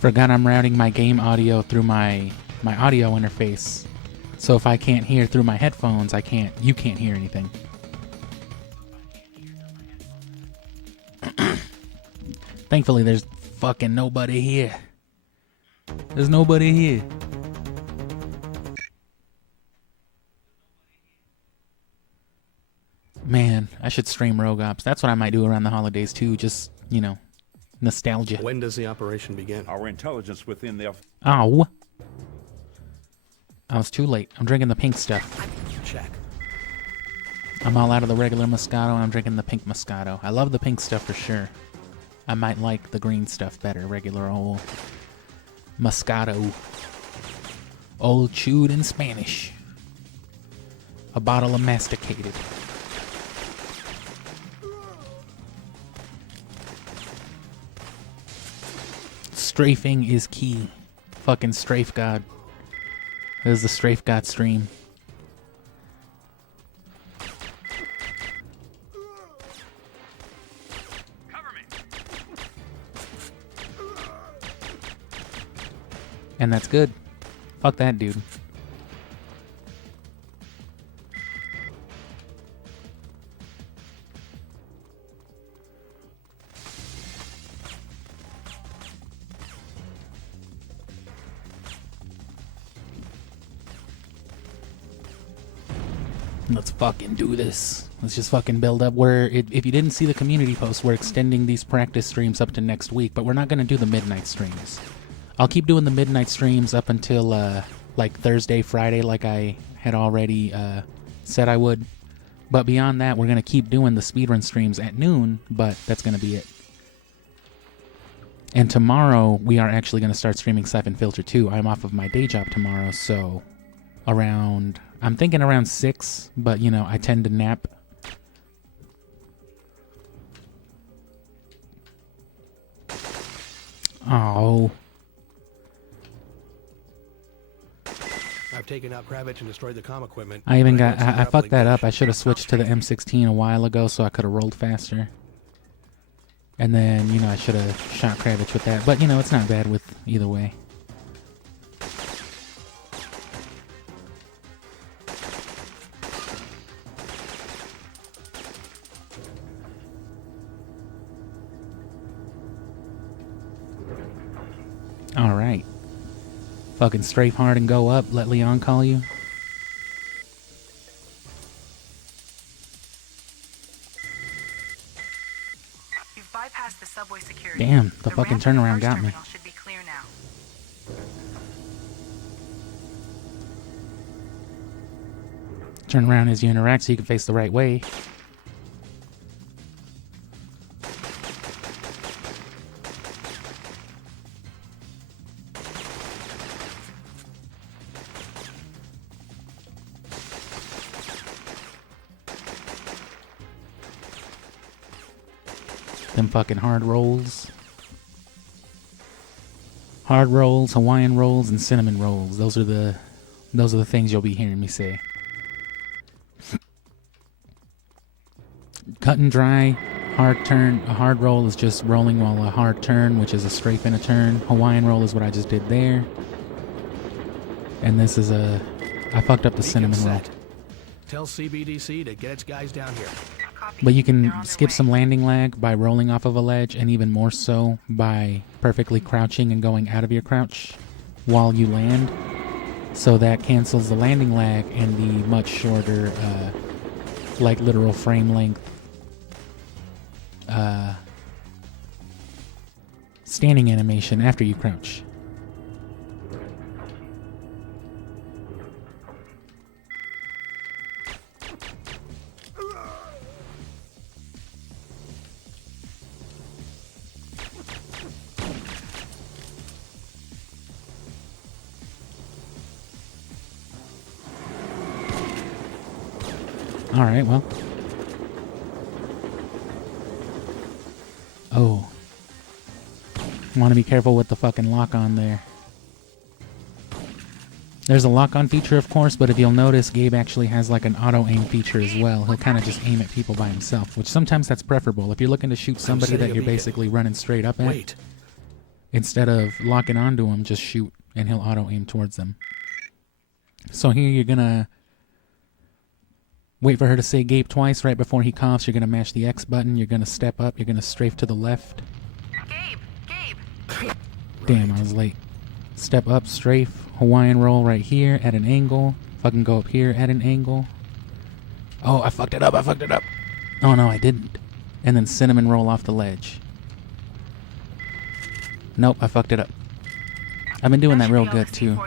Forgot I'm routing my game audio through my audio interface. So if I can't hear through my headphones, you can't hear anything. Thankfully, there's fucking nobody here. There's nobody here. Man, I should stream Rogue Ops. That's what I might do around the holidays too. Just, you know, nostalgia. When does the operation begin? Our intelligence within the... Ow. I was too late. I'm drinking the pink stuff. Check. I'm all out of the regular Moscato and I'm drinking the pink Moscato. I love the pink stuff for sure. I might like the green stuff better. Regular old Moscato. Old chewed in Spanish. A bottle of masticated. Strafing is key. Fucking strafe god. This is the strafe god stream. Cover me. And that's good. Fuck that dude. Let's fucking do this. Let's just fucking build up. If you didn't see the community post, we're extending these practice streams up to next week, but we're not going to do the midnight streams. I'll keep doing the midnight streams up until like Thursday, Friday, like I had already said I would. But beyond that, we're going to keep doing the speedrun streams at noon, but that's going to be it. And tomorrow, we are actually going to start streaming Syphonfilter 2. I'm off of my day job tomorrow, so I'm thinking around 6, but, you know, I tend to nap. Oh. I've taken out Kravitz and destroyed the comm equipment. I fucked that up. I should have switched to the M16 a while ago so I could have rolled faster. And then, you know, I should have shot Kravitz with that. But, you know, it's not bad with either way. Alright. Fucking strafe hard and go up. Let Leon call you. You've bypassed the subway security. Damn, the fucking turnaround got me. Should be clear now. Turn around as you interact so you can face the right way. Them fucking hard rolls. Hard rolls, Hawaiian rolls, and cinnamon rolls. Those are the things you'll be hearing me say. Cut and dry, hard turn. A hard roll is just rolling while a hard turn, which is a strafe and a turn. Hawaiian roll is what I just did there. And this is I fucked up the cinnamon roll. Tell CBDC to get its guys down here. But you can skip some landing lag by rolling off of a ledge, and even more so by perfectly crouching and going out of your crouch while you land. So that cancels the landing lag and the much shorter, like literal frame length, standing animation after you crouch. Alright, well. Oh. Want to be careful with the fucking lock-on there. There's a lock-on feature, of course, but if you'll notice, Gabe actually has like an auto-aim feature as well. He'll kind of just aim at people by himself, which sometimes that's preferable. If you're looking to shoot somebody that you're basically running straight up at, Instead of locking onto him, just shoot, and he'll auto-aim towards them. So here you're gonna wait for her to say Gabe twice. Right before he coughs, you're gonna mash the X button. You're gonna step up. You're gonna strafe to the left. Gabe! Damn, I was late. Step up, strafe, Hawaiian roll right here at an angle. Fucking go up here at an angle. Oh, I fucked it up. Oh no, I didn't. And then cinnamon roll off the ledge. Nope, I fucked it up. I've been doing that real good too.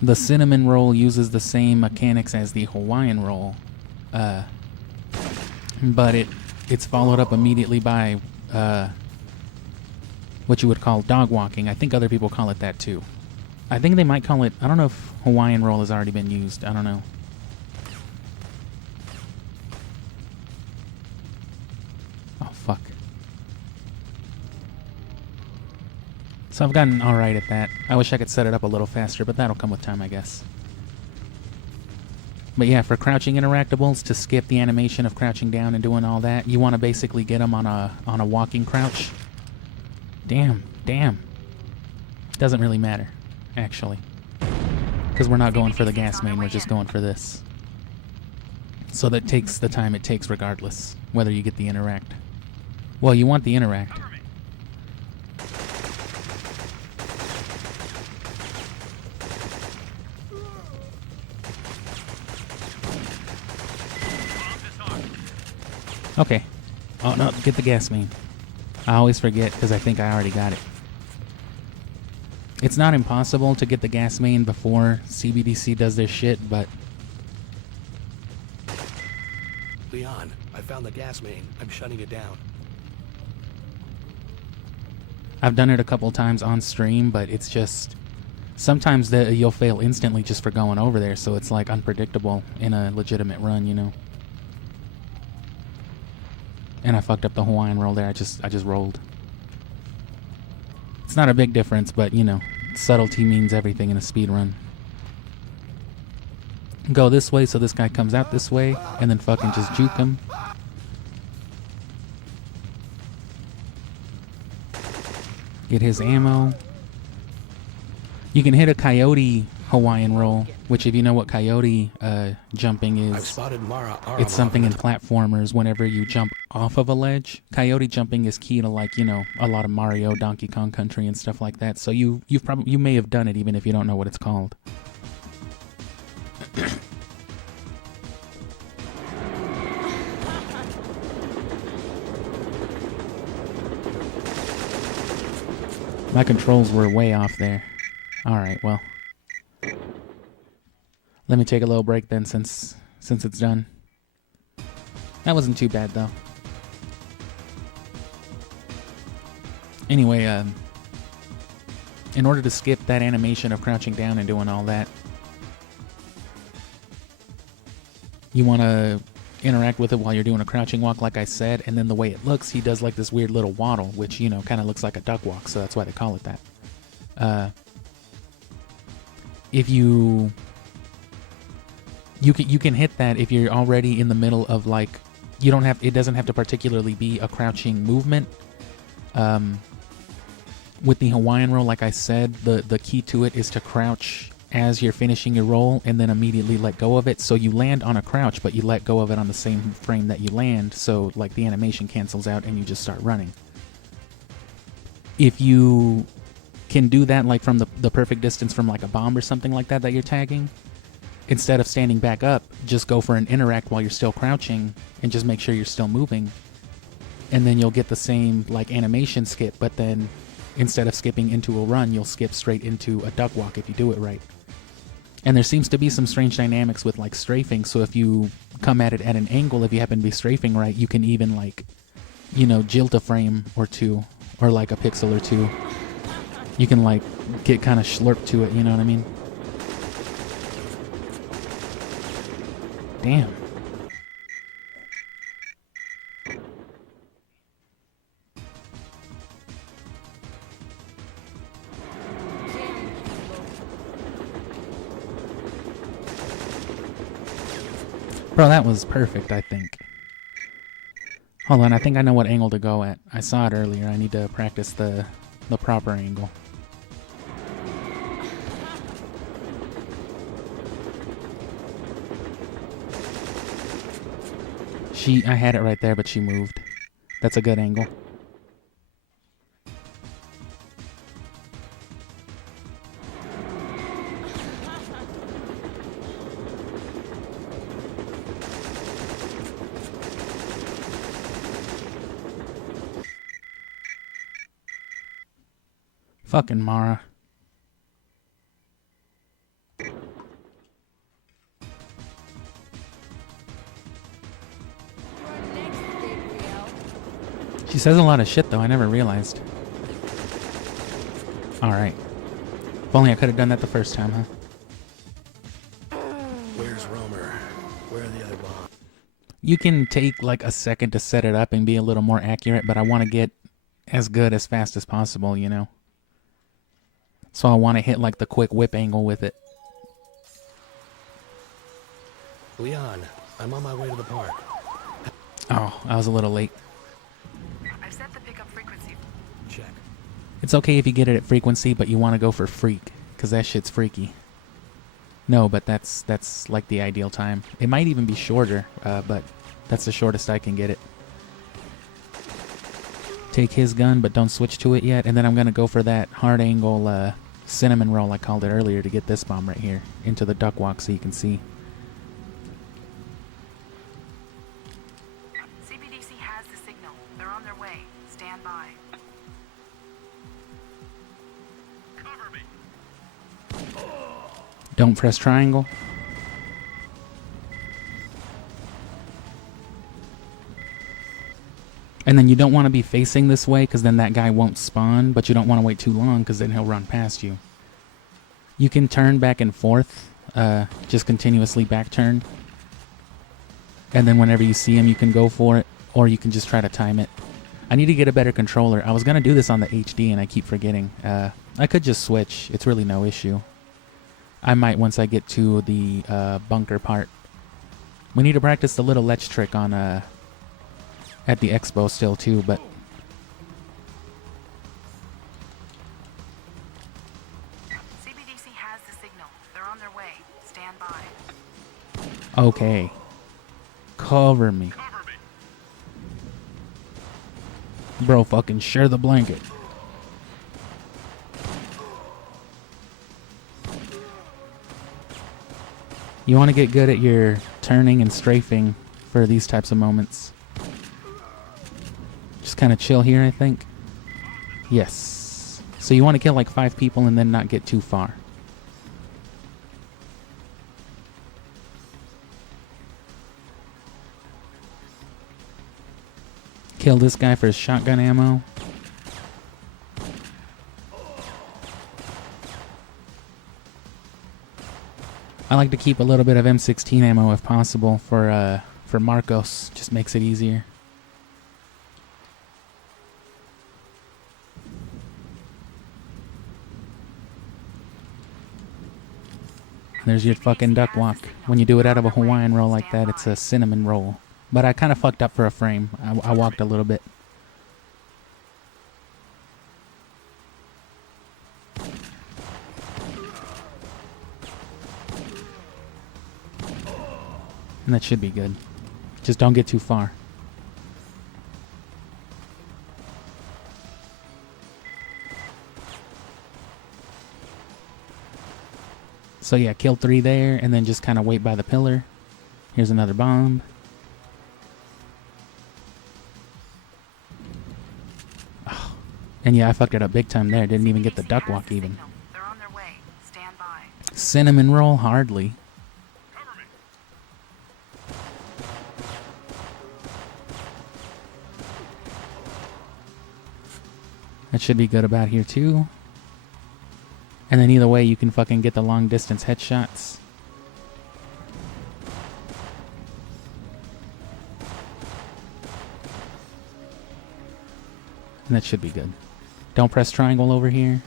The cinnamon roll uses the same mechanics as the Hawaiian roll, but it's followed up immediately by what you would call dog walking. I think other people call it that too. I think they might call it, I don't know if Hawaiian roll has already been used. I don't know. Oh, fuck. So I've gotten alright at that. I wish I could set it up a little faster, but that'll come with time, I guess. But yeah, for crouching interactables, to skip the animation of crouching down and doing all that, you want to basically get them on a walking crouch. Damn. Doesn't really matter, actually. Because we're not going for the gas main, we're just going for this. So that takes the time it takes regardless, whether you get the interact. Well, you want the interact. Okay. Oh, no, get the gas main. I always forget because I think I already got it. It's not impossible to get the gas main before CBDC does their shit, but... Leon, I found the gas main. I'm shutting it down. I've done it a couple times on stream, but it's just... Sometimes you'll fail instantly just for going over there, so it's like unpredictable in a legitimate run, you know? And I fucked up the Hawaiian roll there. I just rolled. It's not a big difference, but you know, subtlety means everything in a speed run. Go this way so this guy comes out this way, and then fucking just juke him. Get his ammo. You can hit a coyote Hawaiian roll, which if you know what coyote jumping is, I've spotted Mara. it's something in platformers whenever you jump off of a ledge. Coyote jumping is key to, like, you know, a lot of Mario, Donkey Kong Country and stuff like that. So you may have done it even if you don't know what it's called. My controls were way off there. Alright, well. Let me take a little break then since it's done. That wasn't too bad though. Anyway, in order to skip that animation of crouching down and doing all that, you want to interact with it while you're doing a crouching walk, like I said, and then the way it looks, he does like this weird little waddle, which, you know, kind of looks like a duck walk, so that's why they call it that. If you can hit that if you're already in the middle of, like, it doesn't have to particularly be a crouching movement. With the Hawaiian roll, like I said, the key to it is to crouch as you're finishing your roll and then immediately let go of it. So you land on a crouch, but you let go of it on the same frame that you land, so like the animation cancels out and you just start running. If you can do that like from the perfect distance from like a bomb or something like that you're tagging, instead of standing back up, just go for an interact while you're still crouching and just make sure you're still moving. And then you'll get the same like animation skip, but then instead of skipping into a run, you'll skip straight into a duck walk if you do it right. And there seems to be some strange dynamics with like strafing, so if you come at it at an angle, if you happen to be strafing right, you can even like, you know, jilt a frame or two, or like a pixel or two. You can like get kind of slurped to it, you know what I mean? Damn. Bro, that was perfect, I think. Hold on, I think I know what angle to go at. I saw it earlier. I need to practice the proper angle. I had it right there, but she moved. That's a good angle. Fucking Mara. She says a lot of shit, though. I never realized. Alright. If only I could have done that the first time, huh? Where's Romer? Where are the other bombs? You can take like a second to set it up and be a little more accurate, but I want to get as good as fast as possible, you know? So I want to hit like the quick whip angle with it. Leon, I'm on my way to the park. Oh, I was a little late. I've set the pickup frequency. Check. It's okay if you get it at frequency, but you want to go for freak, because that shit's freaky. No, but that's like the ideal time. It might even be shorter, but that's the shortest I can get it. Take his gun, but don't switch to it yet, and then I'm going to go for that hard angle cinnamon roll I called it earlier to get this bomb right here into the duck walk so you can see. CBDC has the signal. They're on their way. Stand by. Cover me. Don't press triangle. And then you don't want to be facing this way because then that guy won't spawn, but you don't want to wait too long because then he'll run past you. You can turn back and forth, just continuously back turn. And then whenever you see him, you can go for it, or you can just try to time it. I need to get a better controller. I was going to do this on the HD and I keep forgetting. I could just switch. It's really no issue. I might once I get to the bunker part. We need to practice the little ledge trick on at the expo still too, but CBDC has the signal. They're on their way. Stand by. okay. Cover me. Cover me. Bro, fucking share the blanket. You want to get good at your turning and strafing for these types of moments. Just kind of chill here, I think. Yes. So you want to kill like 5 people and then not get too far. Kill this guy for his shotgun ammo. I like to keep a little bit of M16 ammo if possible for Marcos. Just makes it easier. There's your fucking duck walk. When you do it out of a Hawaiian roll like that, it's a cinnamon roll. But I kind of fucked up for a frame. I walked a little bit. And that should be good. Just don't get too far. So yeah, kill 3 there, and then just kind of wait by the pillar. Here's another bomb. Oh. And yeah, I fucked it up big time there. Didn't even get the duck walk even. They're on their way. Stand by. Cinnamon roll, hardly. Cover me. That should be good about here too. And then either way, you can fucking get the long distance headshots. And that should be good. Don't press triangle over here.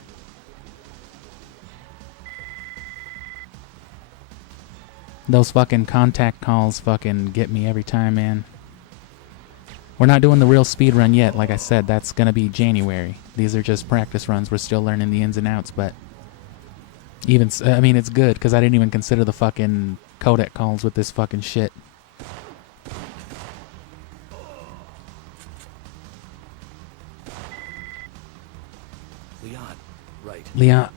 Those fucking contact calls fucking get me every time, man. We're not doing the real speed run yet. Like I said, that's going to be January. These are just practice runs. We're still learning the ins and outs, but even, I mean, it's good because I didn't even consider the fucking codec calls with this fucking shit. Leon, right. Leon.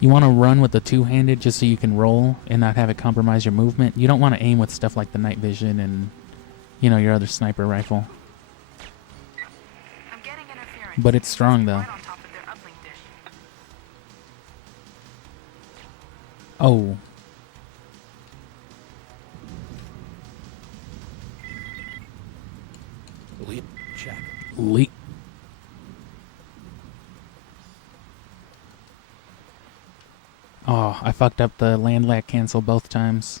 You want to run with the two-handed just so you can roll and not have it compromise your movement. You don't want to aim with stuff like the night vision and, you know, your other sniper rifle. I'm getting interference. But it's strong, though. Right on top of their uplink dish. Oh. Leon, check. Leak. Oh, I fucked up the land lag cancel both times.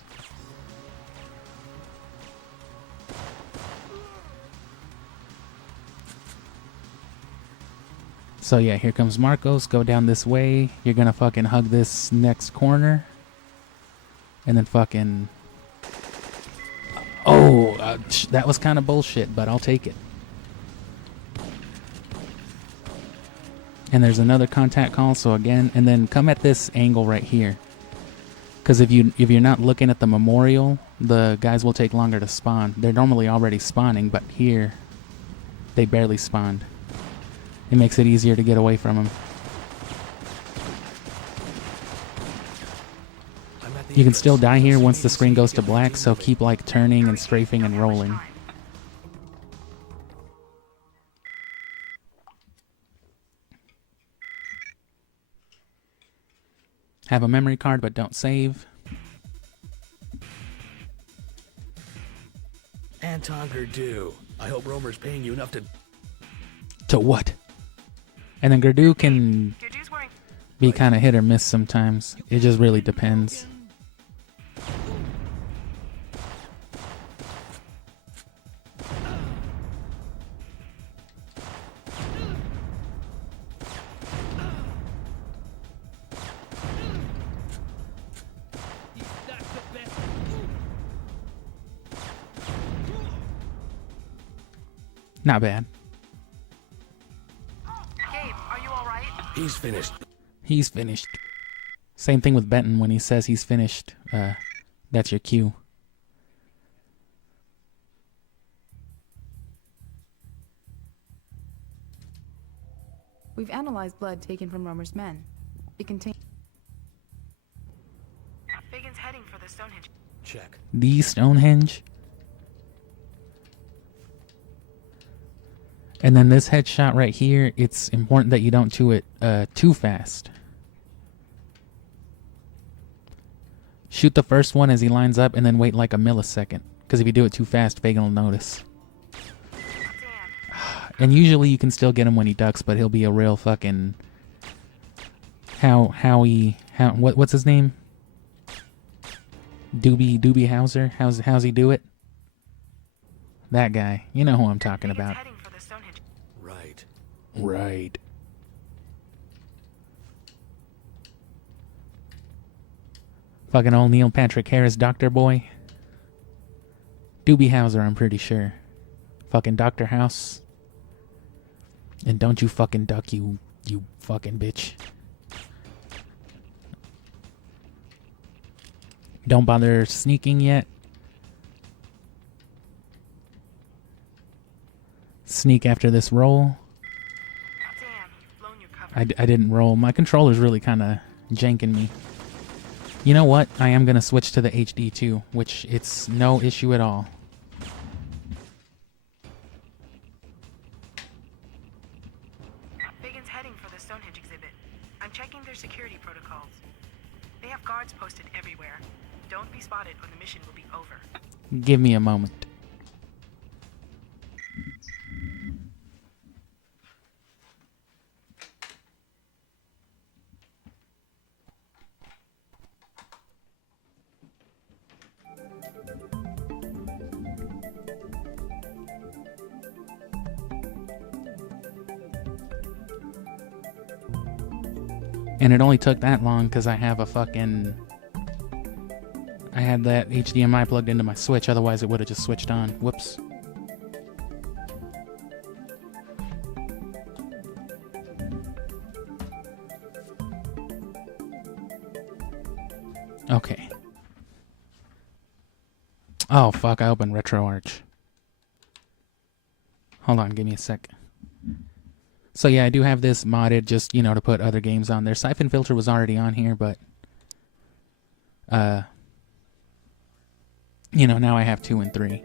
So yeah, here comes Marcos. Go down this way. You're gonna fucking hug this next corner. And then fucking... Oh, that was kind of bullshit, but I'll take it. And there's another contact call, so again, and then come at this angle right here. Because if you're not looking at the memorial, the guys will take longer to spawn. They're normally already spawning, but here, they barely spawned. It makes it easier to get away from them. You can still die here once the screen goes to black, so keep like turning and strafing and rolling. Have a memory card, but don't save. Anton Gurdu. I hope Romer's paying you enough to... To what? And then Gurdu can Dude's wearing be kind of hit or miss sometimes. It just really depends. Not bad. Gabe, are you all right? He's finished. He's finished. Same thing with Benton when he says he's finished. That's your cue. We've analyzed blood taken from Romer's men. It contains... Biggins heading for the Stonehenge. Check. The Stonehenge. And then this headshot right here, it's important that you don't do it too fast. Shoot the first one as he lines up and then wait like a millisecond. Because if you do it too fast, Fagan will notice. Damn. And usually you can still get him when he ducks, but he'll be a real fucking... What's his name? Doobie Hauser? How's he do it? That guy. You know who I'm talking Biggins about. heading for the Stonehenge. Right. Right. Fucking old Neil Patrick Harris Doctor Boy. Doobie Hauser, I'm pretty sure. Fucking Dr. House. And don't you fucking duck, you fucking bitch. Don't bother sneaking yet. Sneak after this roll. Damn, you've blown your cover. I didn't roll. My controller's really kind of janking me. You know what? I am going to switch to the HD too, which it's no issue at all. Biggins heading for the Stonehenge exhibit. I'm checking their security protocols. They have guards posted everywhere. Don't be spotted or the mission will be over. Give me a moment. And it only took that long because I have a fucking... I had that HDMI plugged into my Switch, otherwise it would have just switched on. Whoops. Okay. Oh, fuck, I opened RetroArch. Hold on, give me a sec. So yeah, I do have this modded just, you know, to put other games on there. Syphonfilter was already on here, but... you know, now I have 2 and 3.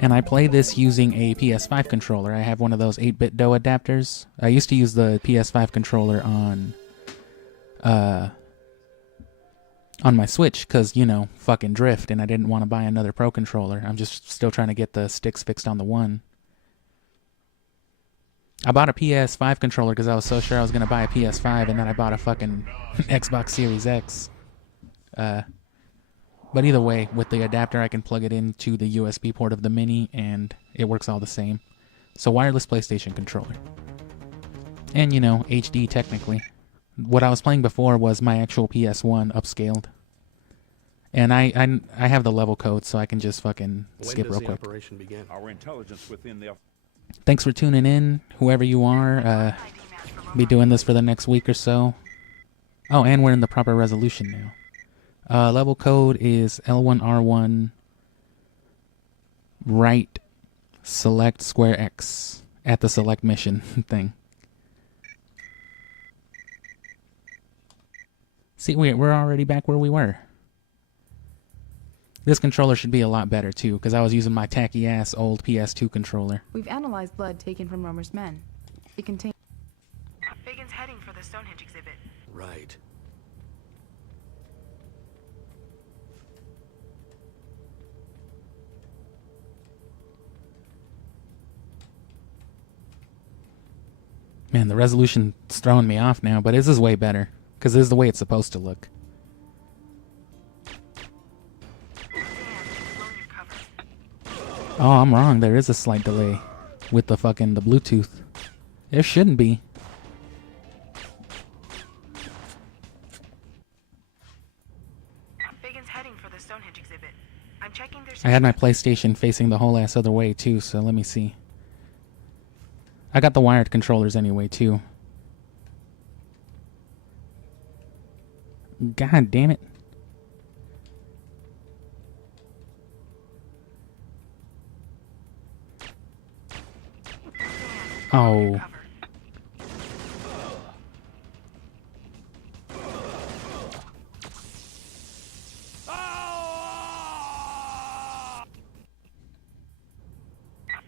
And I play this using a PS5 controller. I have one of those 8-bit DOE adapters. I used to use the PS5 controller on my Switch, because, you know, fucking drift, and I didn't want to buy another Pro controller. I'm just still trying to get the sticks fixed on the one. I bought a PS5 controller because I was so sure I was going to buy a PS5, and then I bought a fucking Xbox Series X. But either way, with the adapter, I can plug it into the USB port of the Mini, and it works all the same. So wireless PlayStation controller. And, you know, HD technically. What I was playing before was my actual PS1 upscaled. And I have the level code, so I can just fucking skip real quick. When does the operation begin? Our intelligence within the... Thanks for tuning in, whoever you are. Be doing this for the next week or so. Oh, and we're in the proper resolution now. Level code is L1R1 right select square X at the select mission thing. See, we're already back where we were. This controller should be a lot better too, because I was using my tacky ass old PS2 controller. We've analyzed blood taken from Romer's men. It contains... Biggins heading for the Stonehenge exhibit. Right. Man, the resolution's throwing me off now, but this is way better, because this is the way it's supposed to look. Oh, I'm wrong. There is a slight delay with the Bluetooth. There shouldn't be. Biggins heading for the Stonehenge exhibit. I'm checking their... I had my PlayStation facing the whole ass other way too, so let me see. I got the wired controllers anyway too. God damn it. Oh.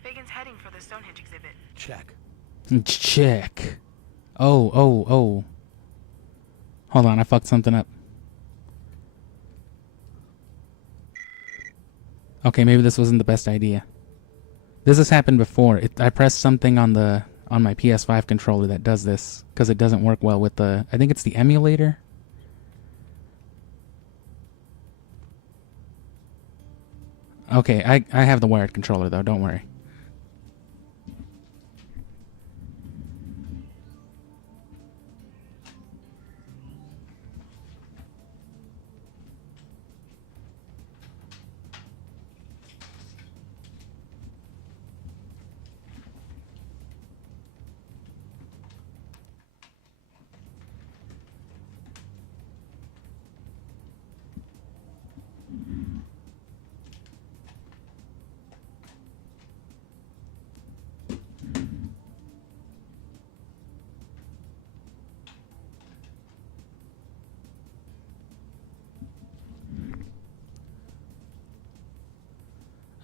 Biggins heading for the Stonehenge exhibit. Check. Check. Oh. Hold on, I fucked something up. Okay, maybe this wasn't the best idea. This has happened before. I pressed something on my PS5 controller that does this, because it doesn't work well with the... I think it's the emulator? Okay, I have the wired controller though, don't worry.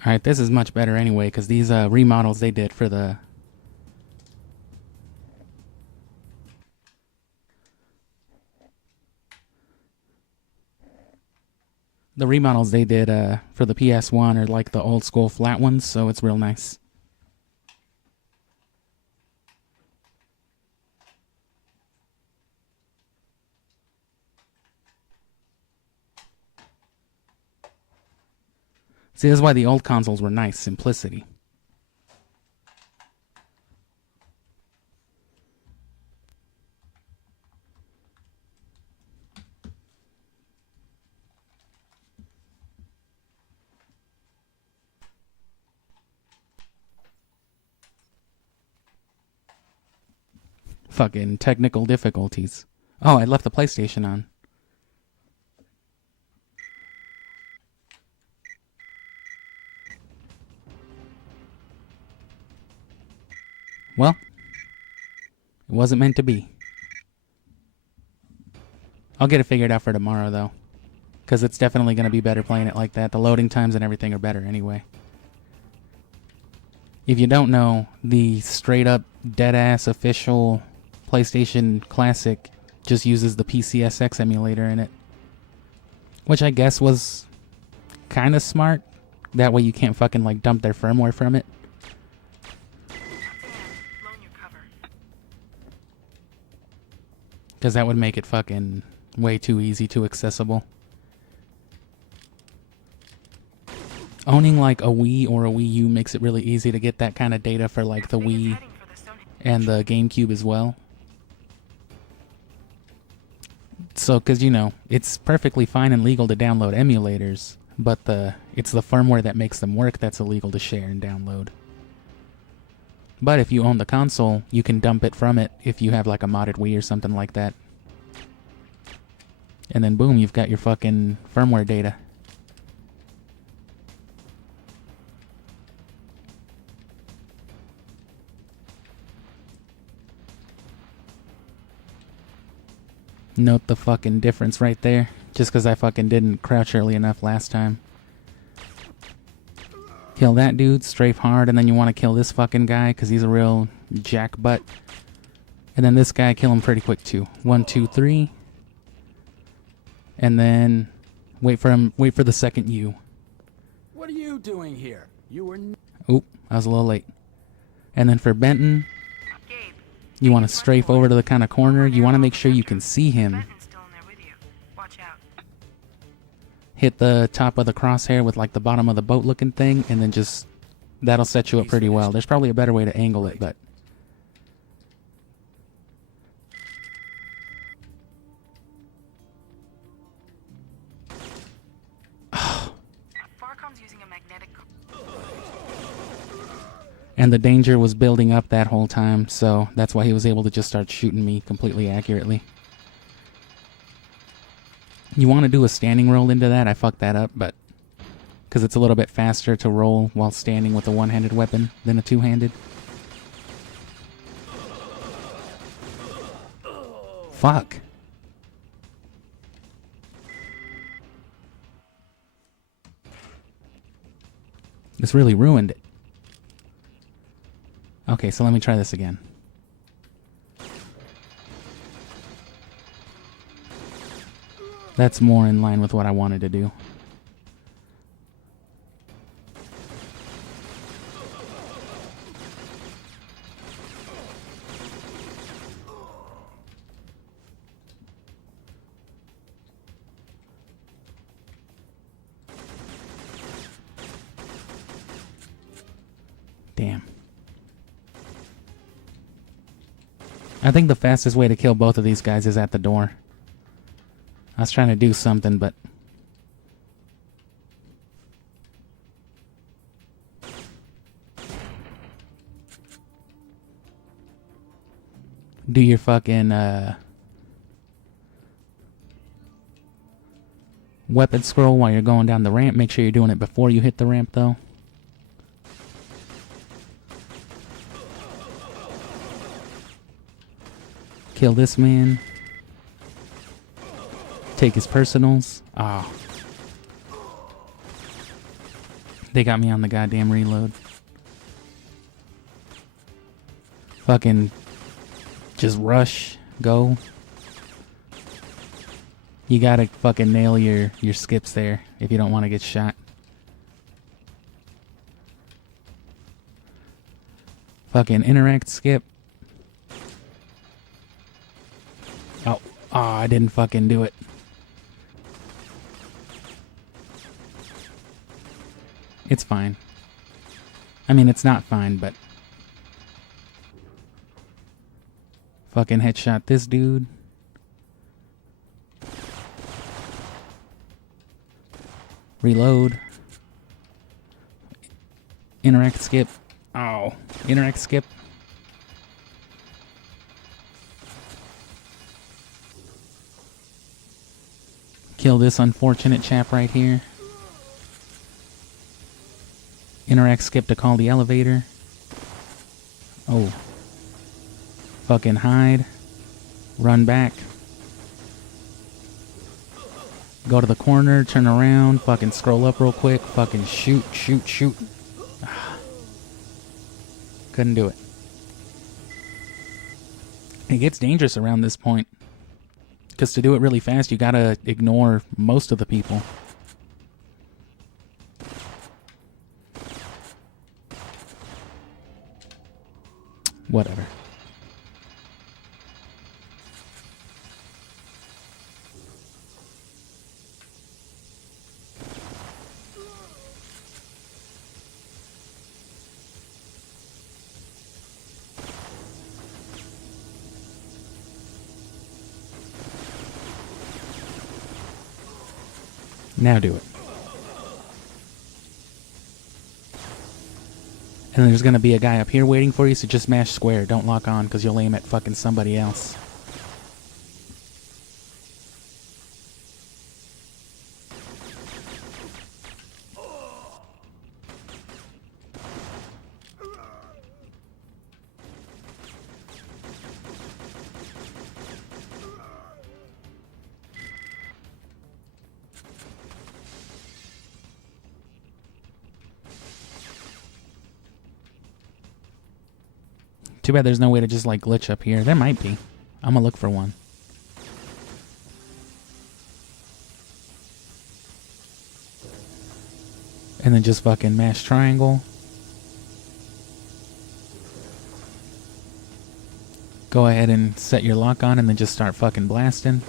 Alright, this is much better anyway, because these remodels they did for the... The remodels they did for the PS1 are like the old school flat ones, so it's real nice. See, this is why the old consoles were nice. Simplicity. Fucking technical difficulties. Oh, I left the PlayStation on. Well, it wasn't meant to be. I'll get it figured out for tomorrow, though. Because it's definitely going to be better playing it like that. The loading times and everything are better anyway. If you don't know, the straight-up, dead-ass official PlayStation Classic just uses the PCSX emulator in it. Which I guess was kind of smart. That way you can't fucking, like, dump their firmware from it. Because that would make it fucking way too easy, too accessible. Owning like a Wii or a Wii U makes it really easy to get that kind of data for like the Wii and the GameCube as well. So, because you know, it's perfectly fine and legal to download emulators, but it's the firmware that makes them work that's illegal to share and download. But if you own the console, you can dump it from it if you have like a modded Wii or something like that. And then boom, you've got your fucking firmware data. Note the fucking difference right there. Just because I fucking didn't crouch early enough last time. Kill that dude, strafe hard, and then you want to kill this fucking guy because he's a real jackbutt. And then this guy, kill him pretty quick too. 1, 2, 3. And then wait for him. Wait for the second U. What are you doing here? You were. Oop, I was a little late. And then for Benton, you want to strafe over to the kind of corner. You want to make sure you can see him. Hit the top of the crosshair with like the bottom of the boat looking thing, and then just that'll set you up pretty well. There's probably a better way to angle it, but and the danger was building up that whole time, so that's why he was able to just start shooting me completely accurately. You want to do a standing roll into that. I fucked that up, but because it's a little bit faster to roll while standing with a one-handed weapon than a two-handed. Fuck. This really ruined it. Okay, so let me try this again. That's more in line with what I wanted to do. Damn. I think the fastest way to kill both of these guys is at the door. I was trying to do something, but do your fucking weapon scroll while you're going down the ramp. Make sure you're doing it before you hit the ramp, though. Kill this man. Take his personals. Ah. Oh. They got me on the goddamn reload. Fucking just rush. Go. You gotta fucking nail your skips there if you don't want to get shot. Fucking interact skip. Oh. Oh, I didn't fucking do it. It's fine. I mean, it's not fine, but fucking headshot this dude. Reload. Interact skip. Oh, interact skip. Kill this unfortunate chap right here. Interact skip to call the elevator. Oh. Fucking hide. Run back. Go to the corner, turn around, fucking scroll up real quick, fucking shoot. Couldn't do it. It gets dangerous around this point. Because to do it really fast, you gotta ignore most of the people. Whatever. Now do it. And then there's gonna be a guy up here waiting for you, so just mash square. Don't lock on, because you'll aim at fucking somebody else. Too bad there's no way to just like glitch up here. There might be. I'm gonna look for one. And then just fucking mash triangle. Go ahead and set your lock on and then just start fucking blasting.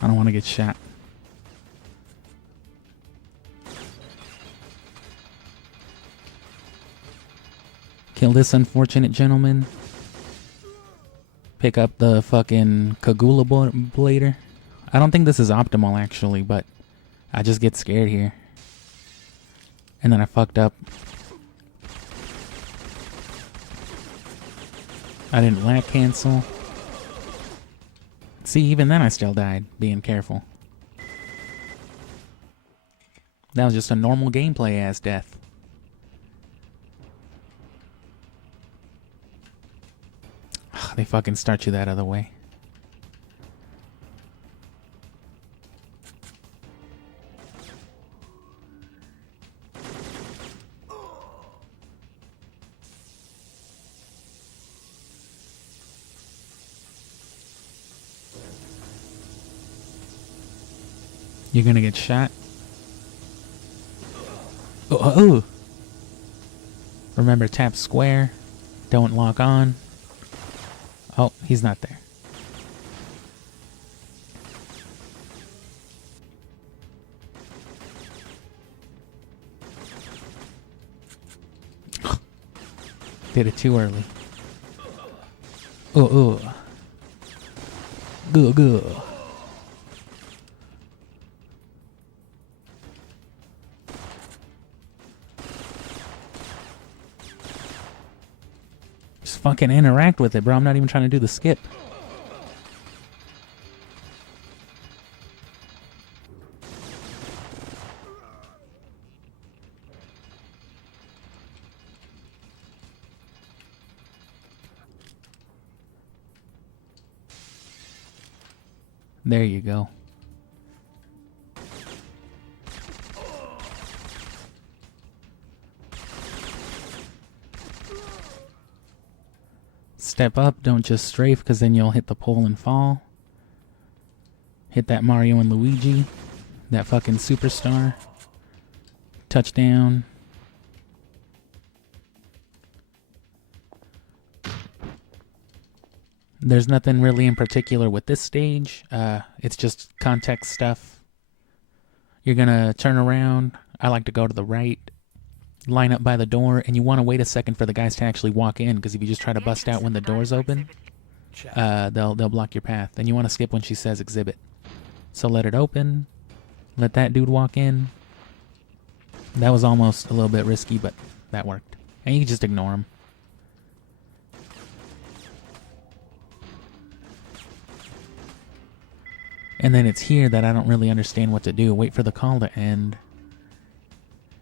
I don't want to get shot. Kill this unfortunate gentleman. Pick up the fucking Kagula blader. I don't think this is optimal actually, but I just get scared here. And then I fucked up. I didn't lag cancel. See, even then I still died, being careful. That was just a normal gameplay ass death. Ugh, they fucking start you that other way. You're gonna get shot. Oh. Remember, tap square. Don't lock on. Oh, he's not there. Did it too early. Good. Just fucking interact with it, bro. I'm not even trying to do the skip. There you go. Step up, don't just strafe, because then you'll hit the pole and fall. Hit that Mario and Luigi. That fucking superstar. Touchdown. There's nothing really in particular with this stage. It's just context stuff. You're gonna turn around. I like to go to the right, line up by the door, and you want to wait a second for the guys to actually walk in, because if you just try to bust out when the door's open, they'll block your path. And you want to skip when she says exhibit. So let it open. Let that dude walk in. That was almost a little bit risky, but that worked. And you can just ignore him. And then it's here that I don't really understand what to do. Wait for the call to end.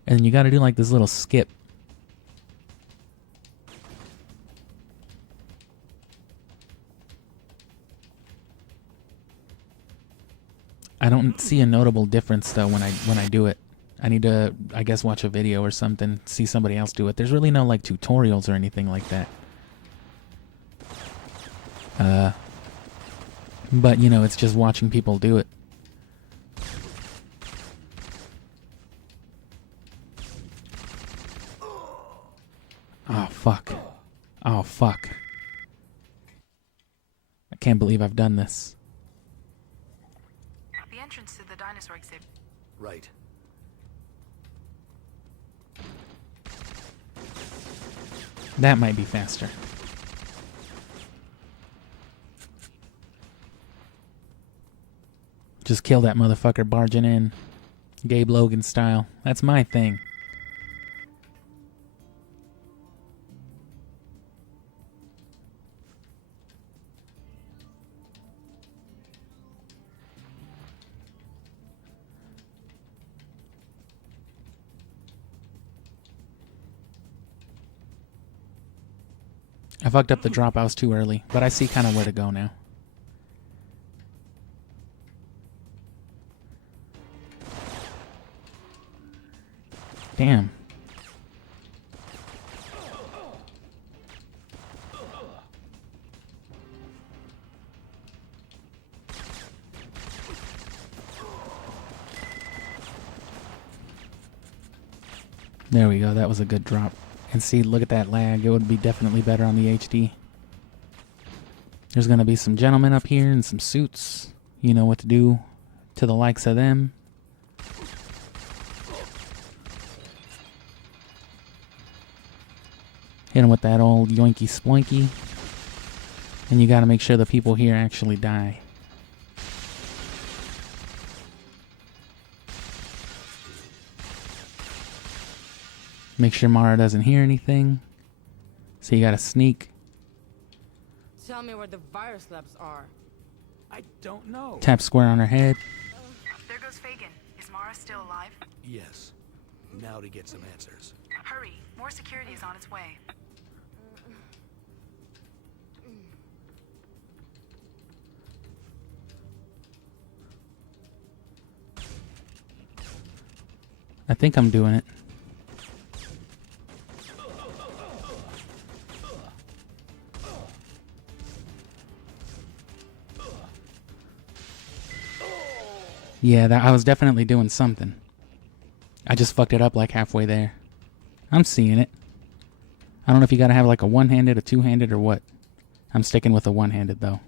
And then you gotta do like this little skip. I don't see a notable difference though when I do it. I need to, I guess, watch a video or something, see somebody else do it. There's really no like tutorials or anything like that. But you know, it's just watching people do it. Oh fuck. Oh fuck. I can't believe I've done this. The entrance to the dinosaur exhibit. Right. That might be faster. Just kill that motherfucker barging in. Gabe Logan style. That's my thing. I fucked up the drop. I was too early, but I see kind of where to go now. Damn. There we go. That was a good drop. And see, look at that lag. It would be definitely better on the HD. There's going to be some gentlemen up here in some suits. You know what to do to the likes of them. Hit him with that old yoinky sploinky. And you got to make sure the people here actually die. Make sure Mara doesn't hear anything. So you got to sneak. Tell me where the virus labs are. I don't know. Tap square on her head. There goes Fagin. Is Mara still alive? Yes. Now to get some answers. Hurry. More security is on its way. I think I'm doing it. Yeah, I was definitely doing something. I just fucked it up like halfway there. I'm seeing it. I don't know if you gotta have like a one-handed, a two-handed, or what. I'm sticking with a one-handed though.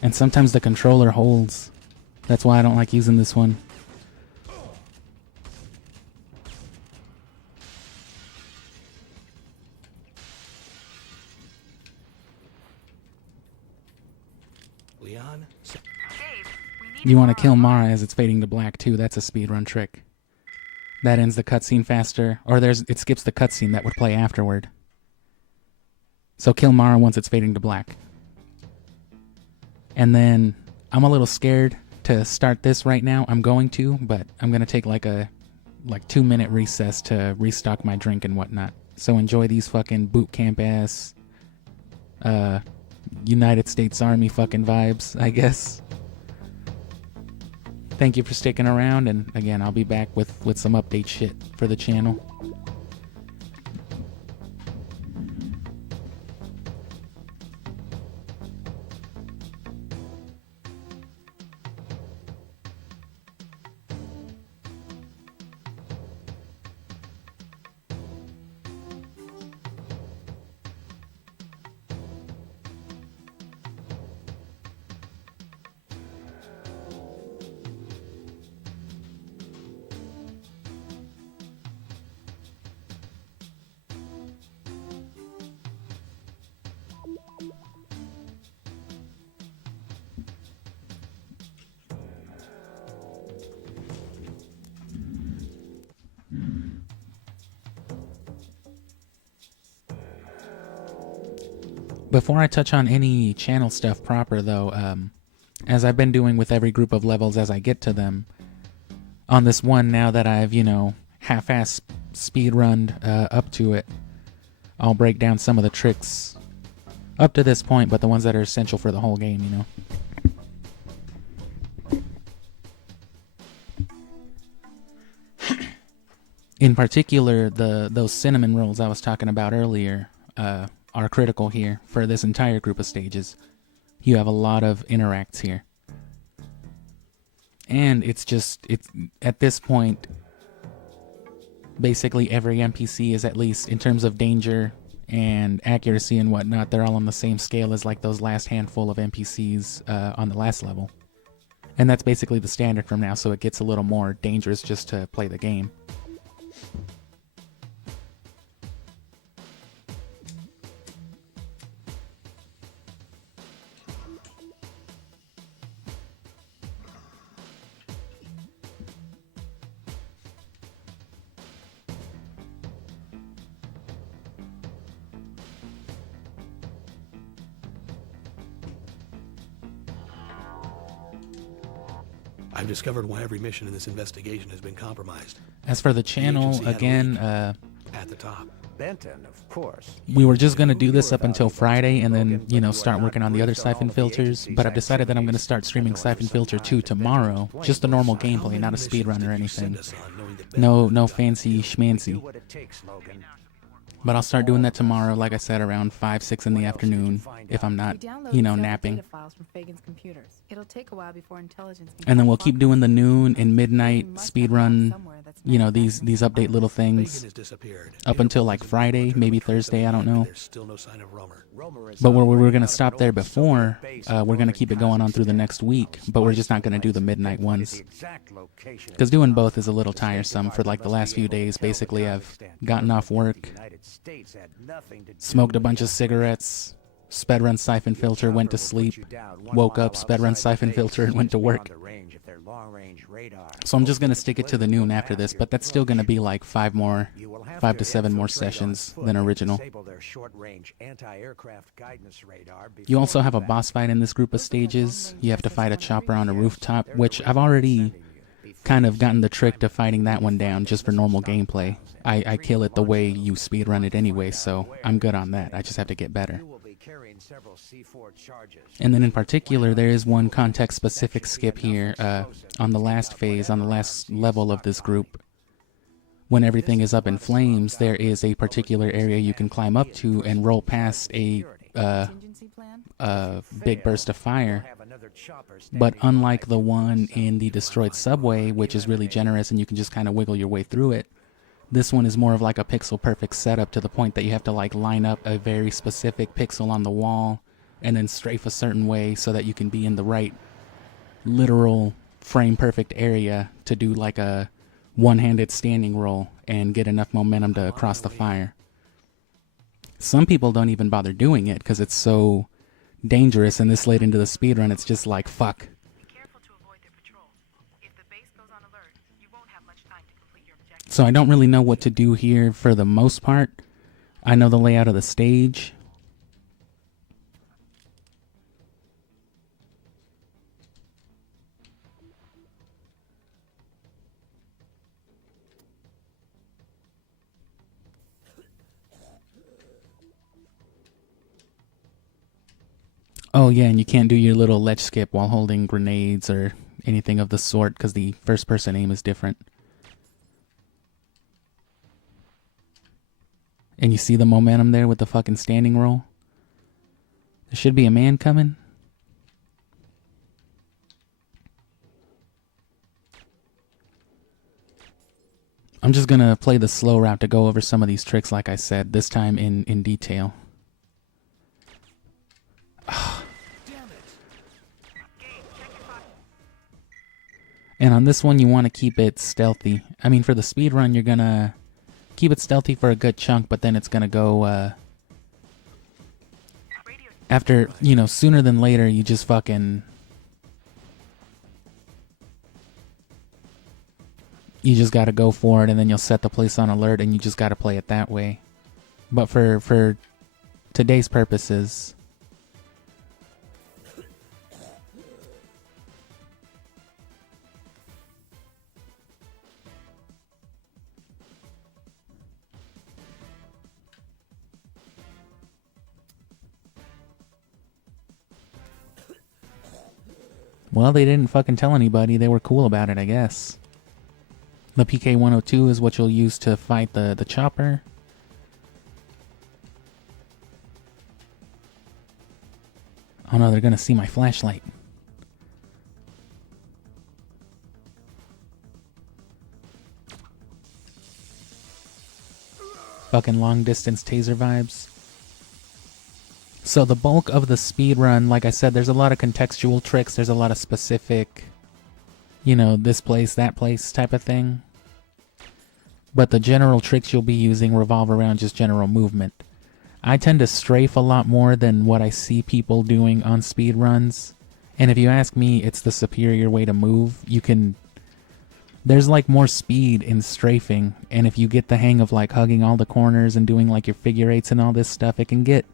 And sometimes the controller holds. That's why I don't like using this one. Leon? Gabe, we need You want to kill Mara as it's fading to black too. That's a speedrun trick. That ends the cutscene faster. Or it skips the cutscene that would play afterward. So kill Mara once it's fading to black. And then I'm a little scared to start this right now. I'm going to, but I'm going to take like a 2-minute recess to restock my drink and whatnot. So enjoy these fucking boot camp ass United States Army fucking vibes, I guess. Thank you for sticking around, and again, I'll be back with some update shit for the channel. Before I touch on any channel stuff proper, though, as I've been doing with every group of levels as I get to them, on this one, now that I've, half-ass speedrunned up to it, I'll break down some of the tricks up to this point, but the ones that are essential for the whole game, In particular, those cinnamon rolls I was talking about earlier are critical here for this entire group of stages. You have a lot of interacts here. And it's at this point, basically every NPC is, at least in terms of danger and accuracy and whatnot, they're all on the same scale as like those last handful of NPCs on the last level. And that's basically the standard from now, so it gets a little more dangerous just to play the game. I've discovered why every mission in this investigation has been compromised. As for the channel, agency had a again, leak at the top. Benton, of course. we were just going to do this up until Friday and then, start working on the other siphon filters, but I've decided that I'm going to start streaming Syphonfilter 2 tomorrow. Just the normal gameplay, not a speedrun or anything. No fancy schmancy. But I'll start doing that tomorrow, like I said, around 5, 6 in the afternoon, if I'm not, We downloaded several napping. data files from Fagan's computers. It'll take a while before intelligence can And then catch we'll up keep on doing them. the noon and midnight We must have a speedrun, file somewhere that's not these update little Fagan things has disappeared. up until like Friday, maybe Thursday, I don't know. There's still no sign of Romer. But where we were going to stop there before, we're going to keep it going on through the next week, but we're just not going to do the midnight ones. Because doing both is a little tiresome. For like the last few days, basically I've gotten off work, smoked a bunch of cigarettes, sped run Syphonfilter, went to sleep, woke up, sped run Syphonfilter, and went to work. So I'm just going to stick it to the noon after this, but that's still going to be like 5 to 7 more sessions than original. You also have a boss fight in this group of stages. You have to fight a chopper on a rooftop, which I've already kind of gotten the trick to fighting that one down just for normal gameplay. I kill it the way you speedrun it anyway, so I'm good on that. I just have to get better. And then in particular, there is one context-specific skip here on the last phase, on the last level of this group. When everything is up in flames, there is a particular area you can climb up to and roll past a Contingency plan? big burst of fire. But unlike the one in the destroyed subway, which is really generous and you can just kind of wiggle your way through it, this one is more of like a pixel-perfect setup to the point that you have to like line up a very specific pixel on the wall and then strafe a certain way so that you can be in the right literal frame-perfect area to do like a one-handed standing roll and get enough momentum to cross the fire. Some people don't even bother doing it because it's so dangerous, and this late into the speedrun, it's just like, fuck. Be careful to avoid their patrols. If the base goes on alert, you won't have much time to complete your objective. So I don't really know what to do here for the most part. I know the layout of the stage. Oh yeah, and you can't do your little ledge skip while holding grenades or anything of the sort because the first person aim is different. And you see the momentum there with the fucking standing roll? There should be a man coming. I'm just gonna play the slow route to go over some of these tricks, like I said, this time in detail. And on this one, you want to keep it stealthy. I mean, for the speed run, you're gonna keep it stealthy for a good chunk, but then it's gonna go, after, sooner than later, you just fucking... You just gotta go for it, and then you'll set the place on alert, and you just gotta play it that way. But for today's purposes, Well, they didn't fucking tell anybody. They were cool about it, I guess. The PK-102 is what you'll use to fight the chopper. Oh no, they're gonna see my flashlight. Fucking long distance taser vibes. So the bulk of the speed run, like I said, there's a lot of contextual tricks. There's a lot of specific, you know, this place, that place type of thing. But the general tricks you'll be using revolve around just general movement. I tend to strafe a lot more than what I see people doing on speed runs. And if you ask me, it's the superior way to move. You can... There's like more speed in strafing. And if you get the hang of like hugging all the corners and doing like your figure eights and all this stuff, it can get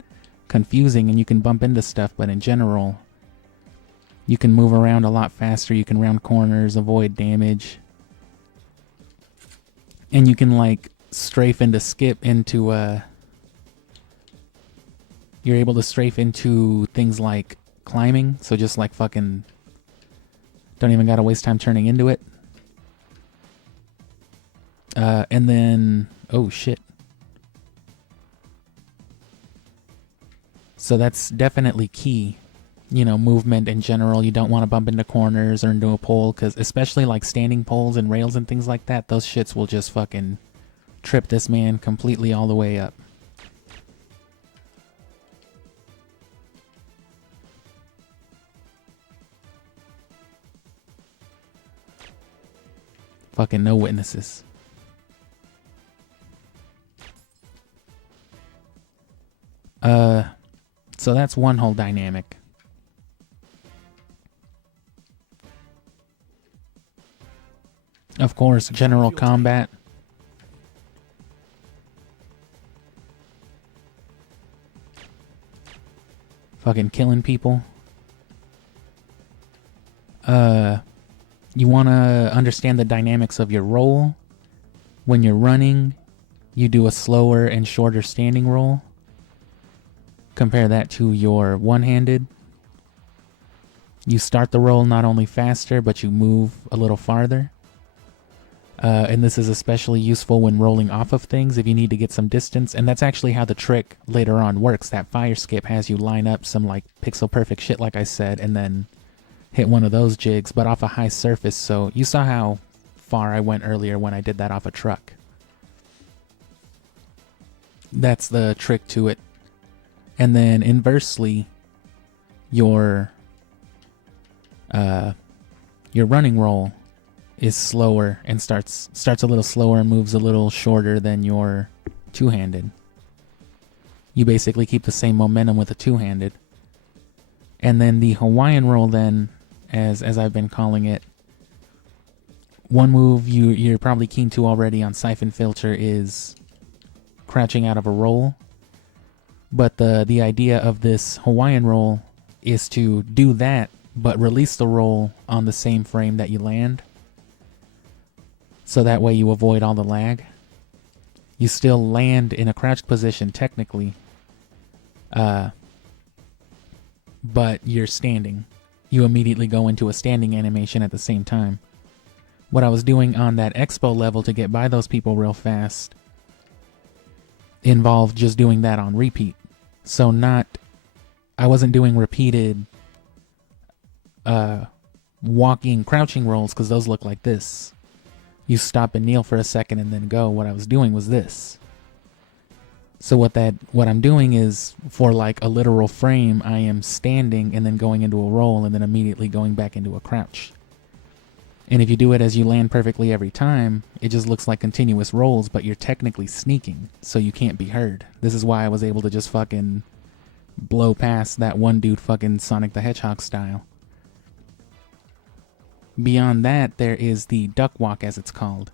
confusing and you can bump into stuff. But in general, you can move around a lot faster. You can round corners, avoid damage. And you can like strafe into skip into you're able to strafe into things like climbing, so just like fucking don't even gotta waste time turning into it. And then oh shit. So that's definitely key. You know, movement in general. You don't want to bump into corners or into a pole, because especially like standing poles and rails and things like that, those shits will just fucking trip this man completely all the way up. Fucking no witnesses. So that's one whole dynamic. Of course, general combat. Fucking killing people. You want to understand the dynamics of your roll. When you're running, you do a slower and shorter standing roll. Compare that to your one-handed. You start the roll not only faster, but you move a little farther. And this is especially useful when rolling off of things if you need to get some distance. And that's actually how the trick later on works. That fire skip has you line up some like pixel perfect shit like I said, and then hit one of those jigs, but off a high surface. So you saw how far I went earlier when I did that off a truck. That's the trick to it. And then inversely, your running roll is slower and starts a little slower and moves a little shorter than your two-handed. You basically keep the same momentum with a two-handed. And then the Hawaiian roll then, as I've been calling it, one move you're probably keen to already on Syphonfilter is crouching out of a roll. But the idea of this Hawaiian roll is to do that, but release the roll on the same frame that you land. So that way you avoid all the lag. You still land in a crouched position technically, but you're standing. You immediately go into a standing animation at the same time. What I was doing on that expo level to get by those people real fast involved just doing that on repeat. So I wasn't doing repeated walking, crouching rolls, because those look like this. You stop and kneel for a second and then go. What I was doing was this. So what I'm doing is, for like a literal frame, I am standing and then going into a roll and then immediately going back into a crouch. And if you do it as you land perfectly every time, it just looks like continuous rolls, but you're technically sneaking, so you can't be heard. This is why I was able to just fucking blow past that one dude fucking Sonic the Hedgehog style. Beyond that, there is the duck walk, as it's called.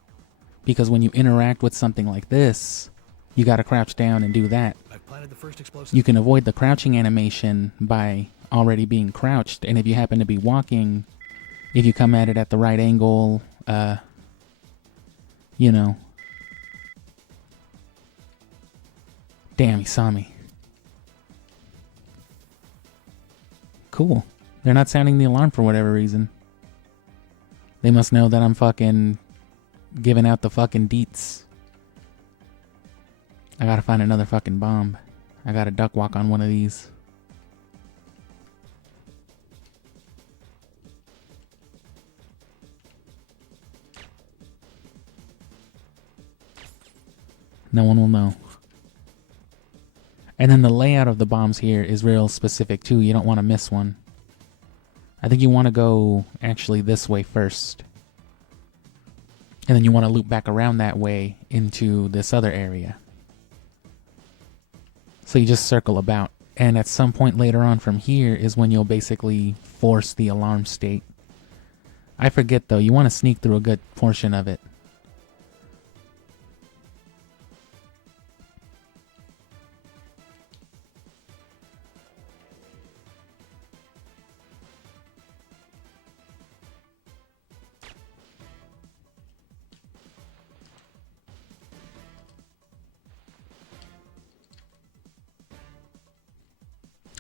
Because when you interact with something like this, you gotta crouch down and do that. I've planted the first explosive. You can avoid the crouching animation by already being crouched, and if you happen to be walking, if you come at it at the right angle, you know. Damn, he saw me. Cool. They're not sounding the alarm for whatever reason. They must know that I'm fucking giving out the fucking deets. I gotta find another fucking bomb. I gotta duck walk on one of these. No one will know. And then the layout of the bombs here is real specific too. You don't want to miss one. I think you want to go actually this way first. And then you want to loop back around that way into this other area. So you just circle about. And at some point later on from here is when you'll basically force the alarm state. I forget though, you want to sneak through a good portion of it.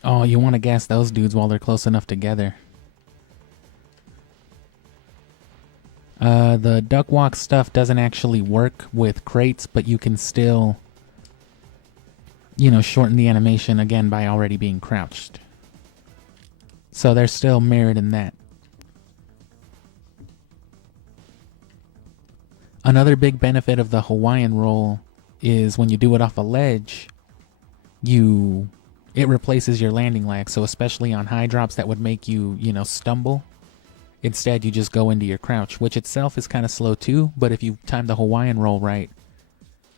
Oh, you want to gas those dudes while they're close enough together. The duck walk stuff doesn't actually work with crates, but you can still, you know, shorten the animation again by already being crouched. So there's still merit in that. Another big benefit of the Hawaiian roll is when you do it off a ledge, it replaces your landing lag. So especially on high drops that would make you, you know, stumble. Instead, you just go into your crouch, which itself is kind of slow too, but if you time the Hawaiian roll right,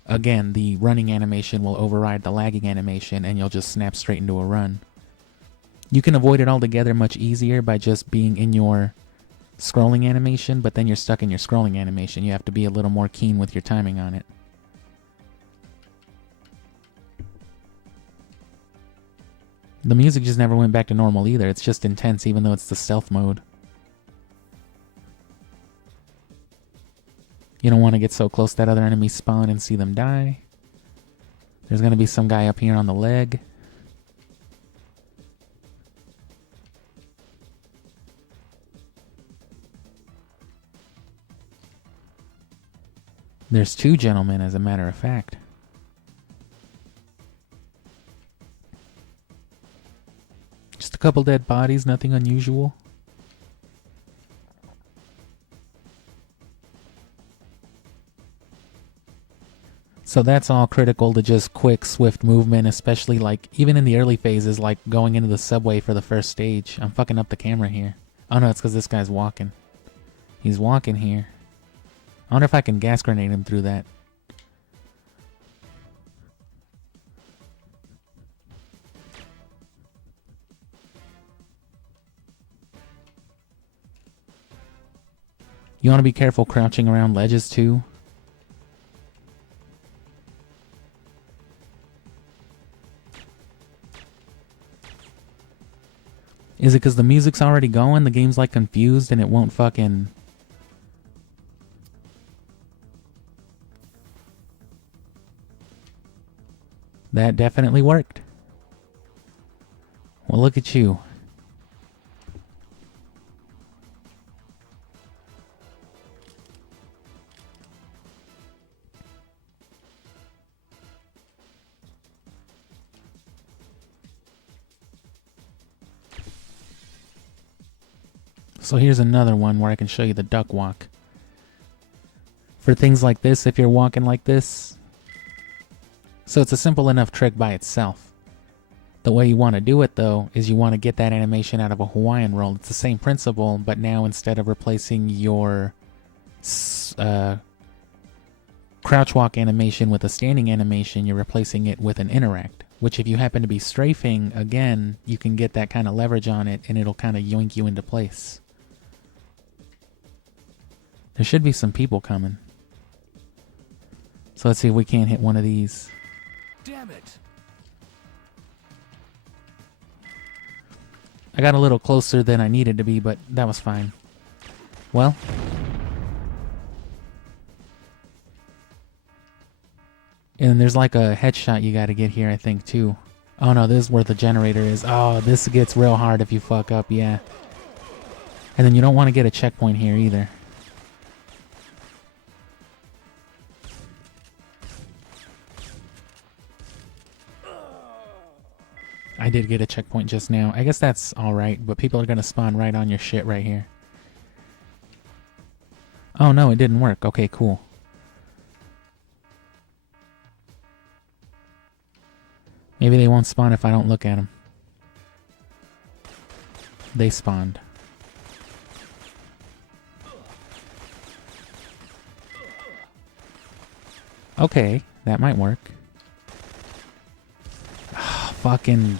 again, the running animation will override the lagging animation and you'll just snap straight into a run. You can avoid it altogether much easier by just being in your scrolling animation, but then you're stuck in your scrolling animation. You have to be a little more keen with your timing on it. The music just never went back to normal either. It's just intense even though it's the stealth mode. You don't want to get so close to that other enemy spawn and see them die. There's going to be some guy up here on the leg. There's two gentlemen, as a matter of fact. Just a couple dead bodies, nothing unusual. So that's all critical to just quick, swift movement, especially like even in the early phases, like going into the subway for the first stage. I'm fucking up the camera here. Oh no, it's because this guy's walking. He's walking here. I wonder if I can gas grenade him through that. You want to be careful crouching around ledges too. Is it because the music's already going? The game's like confused and it won't fucking... That definitely worked. Well, look at you. So here's another one where I can show you the duck walk. For things like this, if you're walking like this. So it's a simple enough trick by itself. The way you want to do it though, is you want to get that animation out of a Hawaiian roll. It's the same principle, but now instead of replacing your crouch walk animation with a standing animation, you're replacing it with an interact. Which if you happen to be strafing, again, you can get that kind of leverage on it and it'll kind of yoink you into place. There should be some people coming. So let's see if we can't hit one of these. Damn it! I got a little closer than I needed to be, but that was fine. Well. And there's like a headshot you gotta get here, I think, too. Oh no, this is where the generator is. Oh, this gets real hard if you fuck up, yeah. And then you don't want to get a checkpoint here either. I did get a checkpoint just now. I guess that's alright, but people are going to spawn right on your shit right here. Oh no, it didn't work. Okay, cool. Maybe they won't spawn if I don't look at them. They spawned. Okay, that might work. Fucking...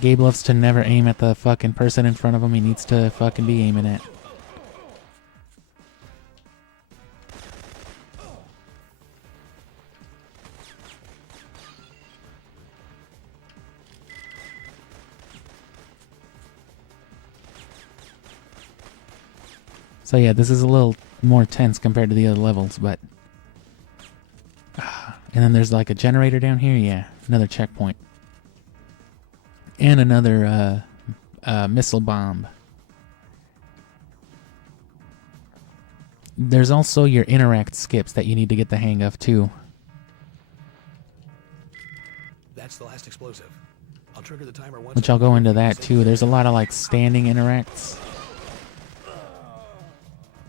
Gabe loves to never aim at the fucking person in front of him he needs to fucking be aiming at. So yeah, this is a little more tense compared to the other levels, but... And then there's like a generator down here, yeah. Another checkpoint. And another missile bomb. There's also your interact skips that you need to get the hang of too. That's the last explosive. I'll trigger the timer once. Which I'll go into that too. There's a lot of like standing interacts.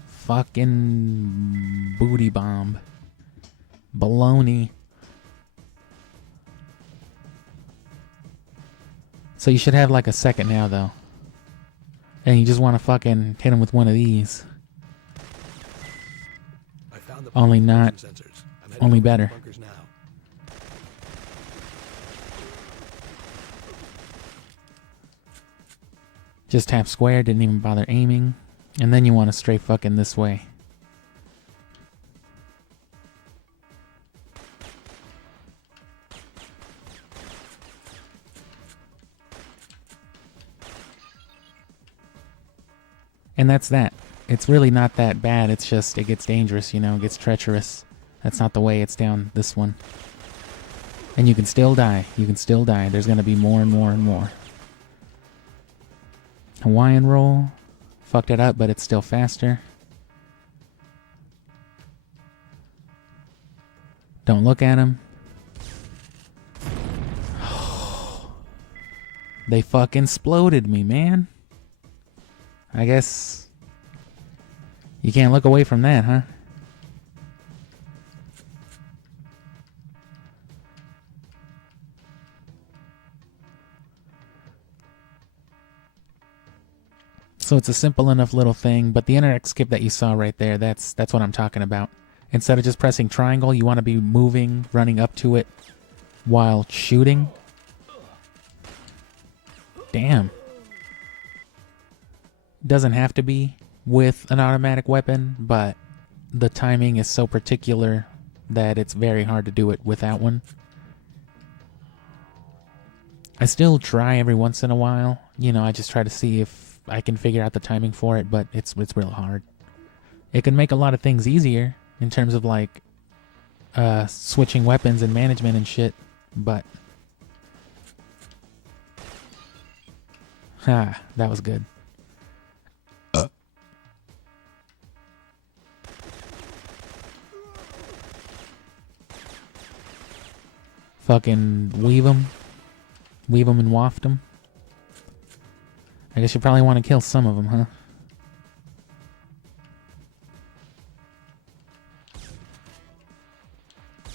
Fucking booty bomb. Baloney. So you should have like a second now though. And you just want to fucking hit him with one of these. I found the Only not. sensors. I'm heading Only over to the better. bunkers now. Just tap square, didn't even bother aiming. And then you want to stray fucking this way. And that's that. It's really not that bad. It's just, it gets dangerous, you know, it gets treacherous. That's not the way it's down this one. And you can still die. You can still die. There's going to be more and more and more. Hawaiian roll. Fucked it up, but it's still faster. Don't look at him. They fucking exploded me, man. I guess you can't look away from that, huh? So it's a simple enough little thing, but the interact skip that you saw right there, that's what I'm talking about. Instead of just pressing triangle, you want to be moving, running up to it while shooting. Damn. Doesn't have to be with an automatic weapon, but the timing is so particular that it's very hard to do it without one. I still try every once in a while. You know, I just try to see if I can figure out the timing for it, but it's real hard. It can make a lot of things easier in terms of like switching weapons and management and shit, but that was good. Fucking weave them and waft them. I guess you probably want to kill some of them, huh?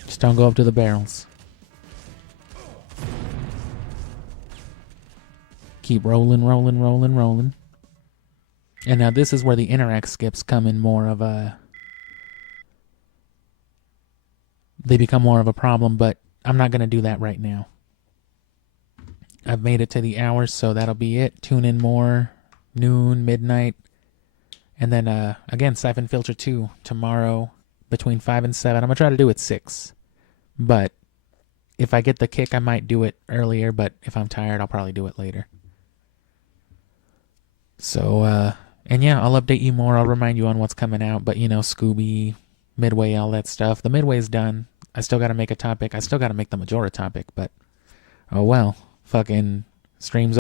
Just don't go up to the barrels. Keep rolling, rolling, rolling, rolling. And now this is where the interact skips come in more of a... They become more of a problem, but I'm not going to do that right now. I've made it to the hours, so that'll be it. Tune in more, noon, midnight. And then, again, Syphonfilter 2 tomorrow between 5 and 7. I'm going to try to do it 6. But if I get the kick, I might do it earlier. But if I'm tired, I'll probably do it later. So, and yeah, I'll update you more. I'll remind you on what's coming out. But, you know, Scooby, Midway, all that stuff. The Midway's done. I still got to make a topic. I still got to make the Majora topic, but oh well. Fucking streams